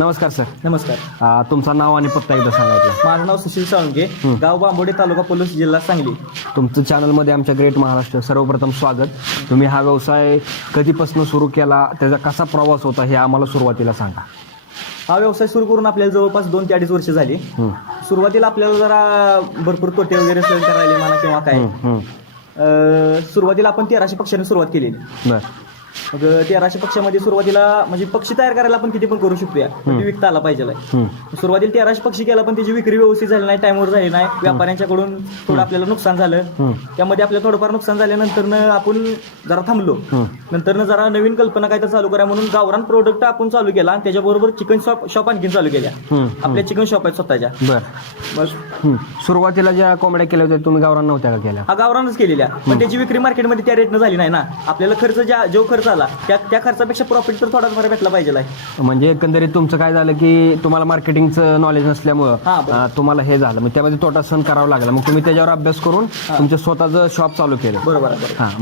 नमस्कार सर. नमस्कार. तुमचं नाव आणि पत्ता एकदा सांगायचं. माझं नाव सुशील साळुंके, गाव बांबोडे, तालुका पलूस, जिल्हा सांगली. तुमचं चॅनलमध्ये आमच्या ग्रेट महाराष्ट्र सर्वप्रथम स्वागत. तुम्ही हा व्यवसाय कधीपासून सुरू केला, त्याचा कसा प्रवास होता हे आम्हाला सुरुवातीला सांगा. हा व्यवसाय सुरू करून आपल्याला जवळपास 2 ते 2.5 वर्ष झाली. सुरुवातीला आपल्याला जरा भरपूर तोटे वगैरे सहन करायला म्हणा किंवा काय. सुरुवातीला आपण 1300 पक्ष्यांनी सुरुवात केलेली. बरं. मग 1300 पक्ष्यामध्ये सुरुवातीला म्हणजे पक्षी तयार करायला आपण किती पण करू शकतो, पण ती विकता आला पाहिजे. सुरुवातीला 1300 पक्षी केला, पण त्याची विक्री व्यवस्थित झाली नाही, टाइमवर झाली नाही. व्यापाऱ्यांच्याकडून थोडं आपल्याला नुकसान झालं. त्यामध्ये आपल्याला थोडंफार नुकसान झाल्यानंतर आपण जरा थांबलो. नंतर जरा नवीन कल्पना काय तर चालू करा म्हणून गावरान प्रोडक्ट आपण चालू केला आणि त्याच्याबरोबर चिकन शॉप आणखी चालू केल्या. आपल्या चिकन शॉप आहेत स्वतःच्या. बरं. सुरुवातीला ज्या कोंबड्या केल्या होत्या तुम्ही गावरान नव्हत्या का केल्या? हा गावरानच केलेल्या, पण त्याची विक्री मार्केटमध्ये त्या रेटनं झाली नाही ना. आपल्याला खर्च जो खर्च आला त्या खर्चापेक्षा प्रॉफिट तर थोडाफार भेटला पाहिजे. म्हणजे एकंदरीत तुमचं काय झालं की तुम्हाला मार्केटिंगचं नॉलेज नसल्यामुळं तुम्हाला हे झालं, मग त्यामध्ये तोटा सहन करावा लागला. मग तुम्ही त्याच्यावर अभ्यास करून तुमचं स्वतःचं शॉप चालू केलं. बरोबर.